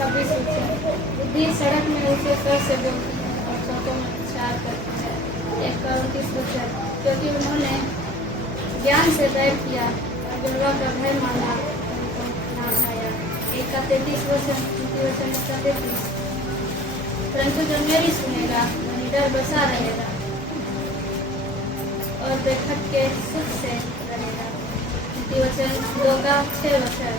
26 बुद्धि सड़क में उसे सर से बोलती है और चौकों में प्रचार करती है। 1 का 29 क्योंकि उन्होंने ज्ञान से बैर किया और जुड़वा का भय माना उनको ना भाया। 1 का 33 परंतु जो मेरी सुनेगा वह निडर बसा रहेगा और बेखट के सुख से रहेगा। 2 का 6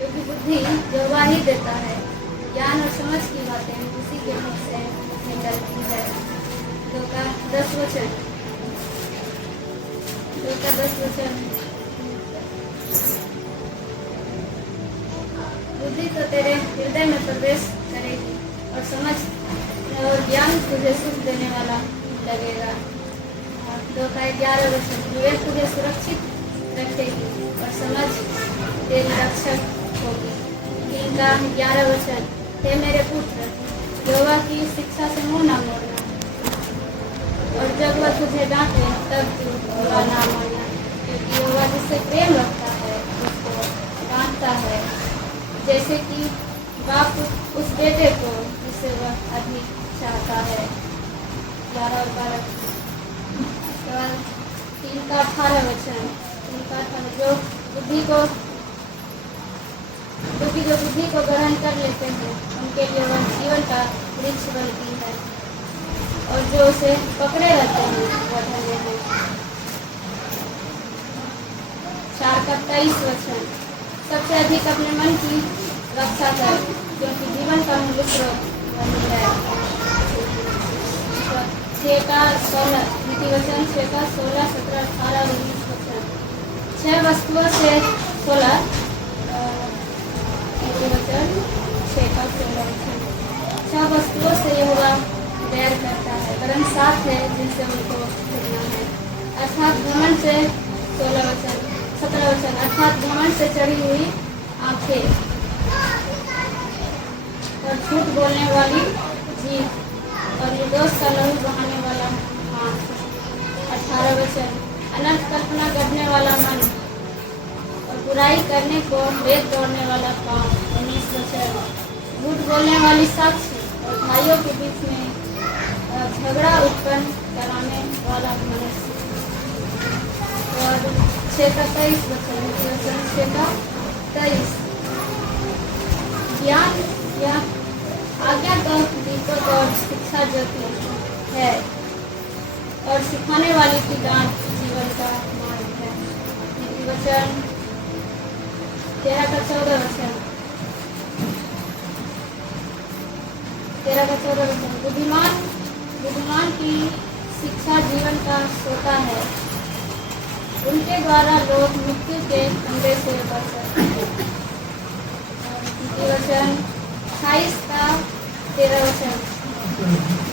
क्योंकि बुद्धि जो वाही देता है, ज्ञान और समझ की बातें उसी के मुख से निकलती है। 2 का 10 बुद्धि तो तेरे हृदय में प्रवेश करेगी और समझ और ज्ञान तुझे सुख देने वाला लगेगा। 2 का 11 विवेक तुझे सुरक्षित रखेगी और समझ तेरी रक्षक होगी। 3 का 11 हे मेरे पुत्र, यहोवा की शिक्षा से मुँह न मोड़ना और जब वह तुझे डांटे तब तू बुरा ना मानना, क्योंकि यहोवा जिससे प्रेम रखता है उसको डांटता है, जैसे कि बाप उस बेटे को जिसे वह अधिक चाहता है। 11 और 12 3 का 18 जो बुद्धि को ग्रहण कर लेते हैं उनके लिए वह जीवन का वृक्ष बनती है और जो उसे पकड़े रहते हैं वह धन्य है। 4 का 23 सबसे अधिक अपने मन की रक्षा कर, क्योंकि जीवन का मूल स्रोत वही है। 6 का 16 17, 18 और 19 6 वस्तुओं से 16 6 वस्तुओं से यहोवा बैर करता है, वरन 7 है जिनसे उनको छूटना है। अर्थात घमंड से 17 अर्थात घमंड से चढ़ी हुई आंखें और झूठ बोलने वाली जीभ और निर्दोष का लहू बहाने वाला हाथ। 18 अनर्थ कल्पना करने वाला मन और बुराई करने को वेग दौड़ने वाला पाँव। 19 झूठ बोलने वाली साक्षी और भाइयों के बीच में झगड़ा उत्पन्न कराने वाला मनुष्य। और 6 का 23 ज्ञान या आज्ञा का दीपक और शिक्षा ज्योति है और सिखाने वाली की डांट जीवन का मार्ग है। नीति वचन 13 का 14 बुद्धिमान की शिक्षा जीवन का सोता है, उनके द्वारा लोग मृत्यु के खंभे से बच सकते हैं। नीति वचन 28 का 13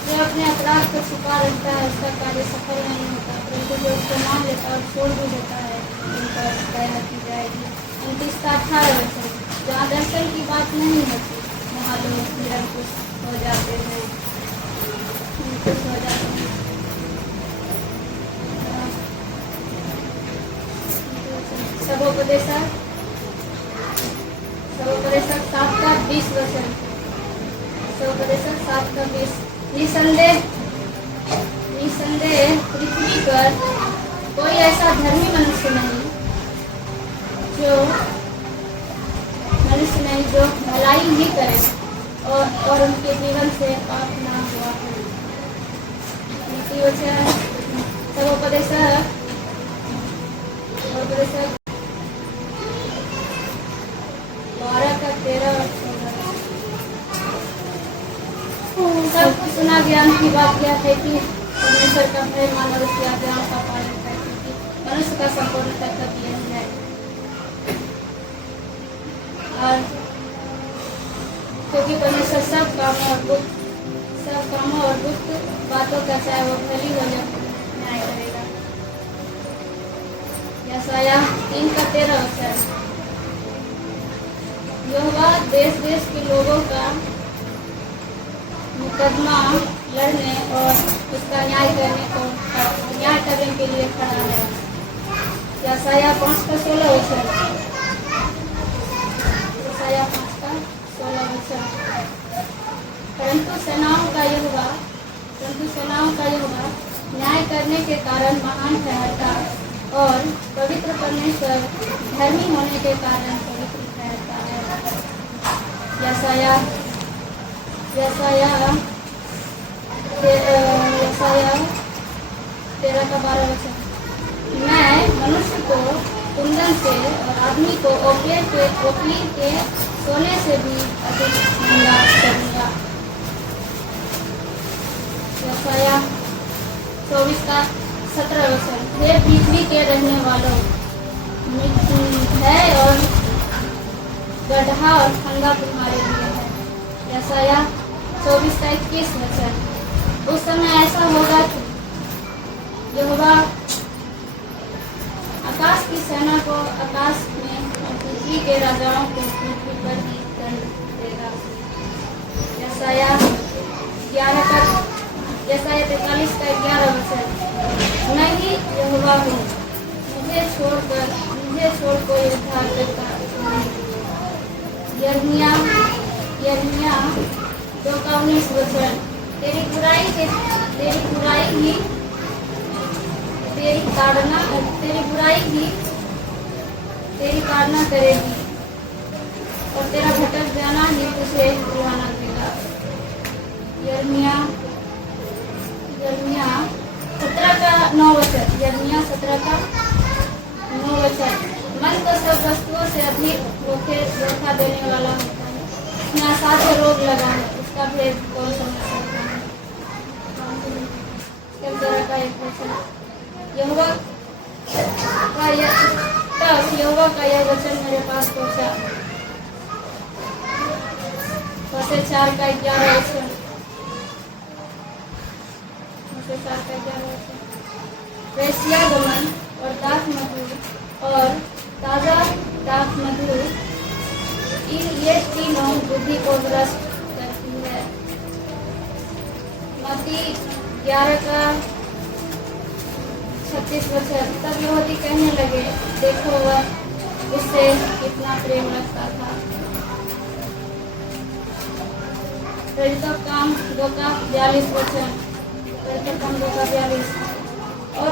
जो अपने अपराध को छुपा रखता है उसका कार्य सफल नहीं होता, परंतु जो उसको मान लेता और छोड़ भी देता है उन पर दया की जाएगी। 29 का 18 जहाँ दर्शन की बात नहीं होती वहाँ लोग निरंकुश हो जाते हैं। सबोपदेशक 7 का 20 निसंदेह पृथ्वी पर कोई ऐसा धर्मी मनुष्य नहीं जो भलाई ही करे और उनके जीवन से पाप ना हुआ है। नीति वचन सबोपदेशक 12 का 13 और 14 सबको सुना ज्ञान की बात यह है कि परमेश्वर का भय मानो उसकी आज्ञाओं का पालन करे, क्योंकि मनुष्य का संपूर्ण कर्तव्य यही है। और क्योंकि परमेश्वर सब कामों और गुप्त बातों का चाहे वो भली हो या न्याय करेगा। यशाया 3 का 13 यहोवा देश देश के लोगों का मुकदमा लड़ने और उसका न्याय करने के लिए खड़ा है। यशाया 5 का 16 यशाया 5 का वचन। परंतु सेनाओं का यहोवा न्याय करने के कारण महान ठहरता और पवित्र परमेश्वर धर्मी होने के कारण पवित्र ठहरता है। यशाया 13:12 वचन। मैं मनुष्य को कुंदन से और आदमी को ओपलीर के सोने से भी अधिक महंगा करूंगा। यशाया 24:17 वचन। हे पृथ्वी के रहने वालों, भय और गड्ढा और फंगा तुम्हारे लिए है। यशाया 24:21 वचन। उस समय ऐसा होगा कि यहोवा आकाश की सेना को आकाश में और पृथ्वी के राजाओं को पृथ्वी पर ही दंड देगा। यशाया 43:11 वचन। मैं ही यहोवा हूँ, मुझे छोड़ कोई उद्धार करता नहीं। यिर्मयाह 2:19 वचन। तेरी बुराई ही तेरी ताड़ना करेगी और तेरा भटक जाना ही तुझे रुलाना देगा। यिर्मयाह 17:9 वचन। यिर्मयाह 17:9 वचन। मन को सब वस्तुओं से अधिक धोखा देने वाला होता है, उसमें असाध्य रोग लगा है, उसका भेद कौन समझ सकता है। का एक वचन। यहोवा का यह वचन मेरे पास पहुंचा। 4:11 वचन। वेश्यागमन और दाख मधु और ताजा दाख मधु, ये तीनों बुद्धि को भ्रष्ट करती है। मत्ती 11:36 वचन। तब यहूदी कहने लगे, देखो वह उससे कितना प्रेम रखता था। प्रेरितों काम 2:42 वचन। प्रेरितों काम 2:42। और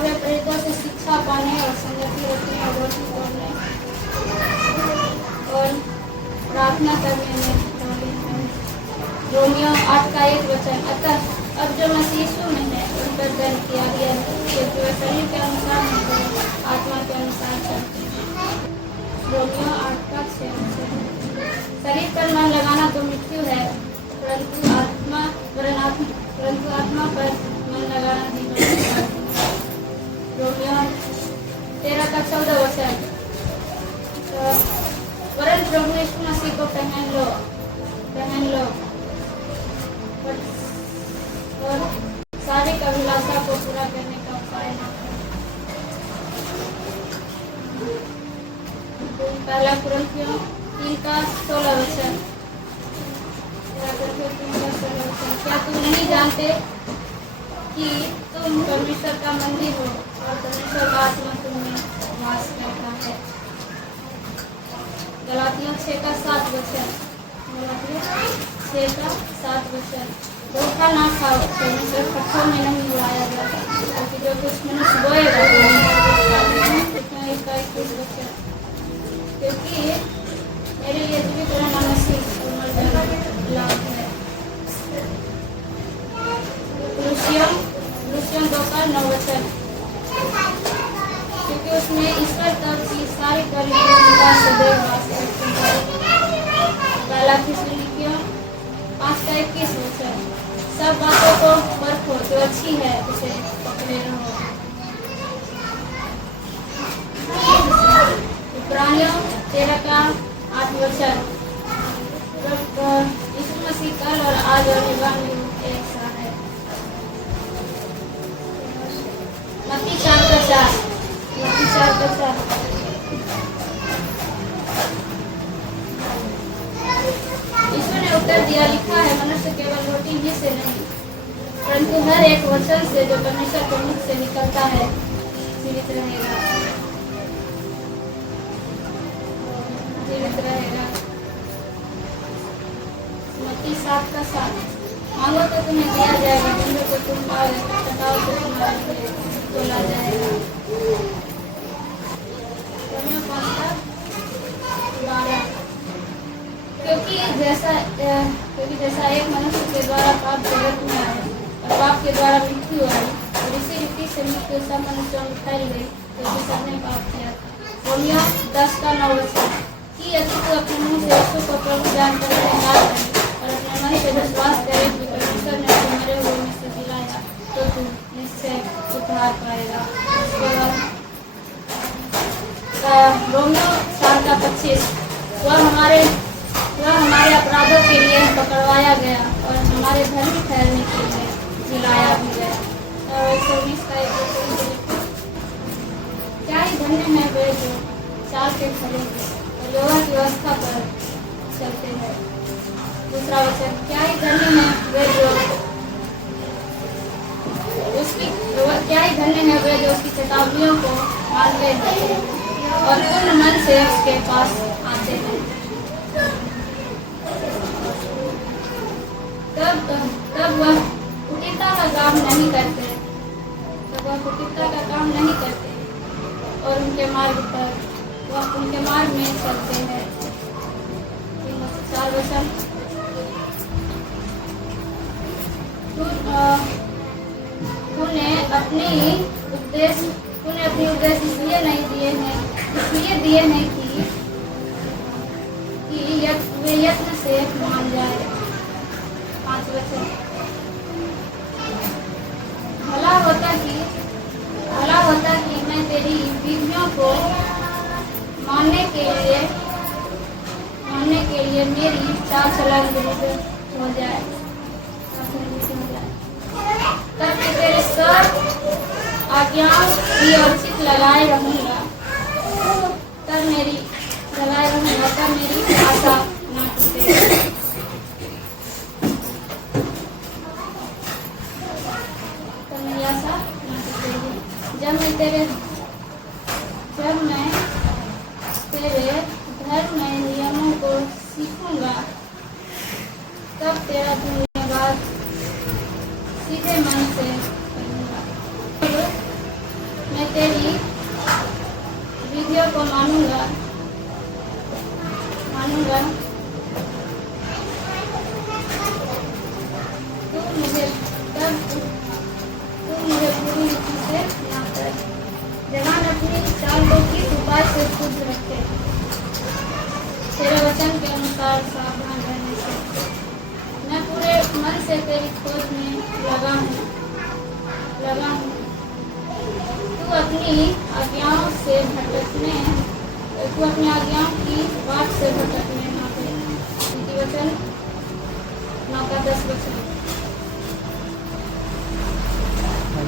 वे प्रेरितों से शिक्षा पाने और संगति रखने और रोटी तोड़ने और प्रार्थना करने में रोमियो 8:1 वचन। अतः अब जो मसीह यीशु में है उन पर दंड किया गया है, क्योंकि वे शरीर के अनुसार नहीं, आत्मा के अनुसार चलते हैं। रोमियो 8:6 वचन। शरीर पर मन लगाना तो मृत्यु है, परंतु आत्मा पर मन लगाना जीवन है। रोमियो 13:14 वचन। वरन प्रभु यीशु मसीह को पहन लो और शारीरिक अभिलाषा को पूरा करने का उपाय न करो। 1 कुरिन्थियों 3:16 वचन। क्या तुम नहीं जानते कि तुम परमेश्वर का मंदिर हो और परमेश्वर का आत्मा तुम में वास करता है। गलातियों 6:7 वचन। गलातियों 6:7 वचन। धोखा ना खाओ, परमेश्वर कठोर में नहीं उड़ाया जाता, क्योंकि जो कुछ मनुष्य बोएगा उसमें 21 वचन। क्योंकि मेरे लिए जीवित रहना मसीह और मर जाना लाभ है। कुलुस्सियों 2:9 वचन। क्योंकि उसमें ईश्वर तब की सारी गरीबी सदैव वास करती है। पहला थिस्सलुनीकियों 5:21 वचन। सब बातों को परखो, जो अच्छी है उसे पकड़े रहो। इब्रानियों 13:8 वचन। यीशु मसीह कल और आज और युगानुयुग एक सा है। मत्ती 4:4। यीशु ने उत्तर दिया, लिखा है, मनुष्य केवल रोटी ही से नहीं, परंतु हर एक वचन से जो परमेश्वर के मुख से निकलता है जीवित रहेगा। जीवित रहेगा। मत्ती 7:7 मांगो तो तुम्हें दिया जाएगा, ढूंढो तो तुम पाओगे, खटखटाओ तो तुम्हारे लिए खोला जाएगा। रोमियो 5:12 क्योंकि जैसा एक मनुष्य के द्वारा पाप जगत में आया और पाप के द्वारा मृत्यु आई और इसी रीति से मृत्यु सब मनुष्यों में फैल गई क्योंकि सबने पाप किया। रोमियो 10:9 कि यदि तू अपने मुंह से यीशु को प्रभु जानकर इनकार करे और अपने मन से विश्वास करे कि परमेश्वर ने उसे मरे हुए में से जिलाया तो तू निश्चय उद्धार पाएगा। उसके बाद रोमियो 4:25 वह हमारे अपराधों के लिए पकड़वाया गया और हमारे धर्म ठहरने के लिए जिलाया भी गया। और 119 का एक क्या ही धन्य है वे जो चाल के चलेंगे और यहोवा की व्यवस्था पर चलते हैं। दूसरा वचन क्या ही धन्य है वे जो उसकी चेतावनियों को मानते हैं और पूर्ण मन से उसके पास आते हैं। तब वह कुटिलता का काम नहीं करते और उनके मार्ग में चलते हैं। 4 वचन तूने अपने उपदेश इसलिए दिए हैं कि वे यत्न से मान जाए। 5 वचन भला होता कि मैं तेरी विधियों को मानने के लिए मेरी चाल चलन विरुद्ध हो जाए तब मैं तेरे सब आज्ञाओं की औचित लगाए रहूंगा तब मेरी आशा ना टूटेगी। जब मैं तेरे धर्म में नियमों को सीखूंगा तब तेरा धन्यवाद सीधे मन से करूंगा। मैं तेरी विधियों को मानूंगा तू मुझे पूरी रीति से ना कर। जवान अपनी चाल को किस उपाय से शुद्ध रखे, तेरे वचन के अनुसार सावधान रहने से। मैं पूरे मन से तेरी खोज में लगा हूँ। तू अपनी आज्ञाओं की बात से भटकने ना दे। वचन 9:10 वचन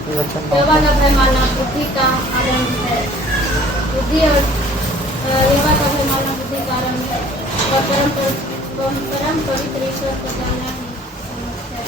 यहोवा का भय मानना बुद्धि का आरंभ है। यहोवा का भय मानना बुद्धि का आरंभ है और परम पवित्र ईश्वर को जानना ही समझ है।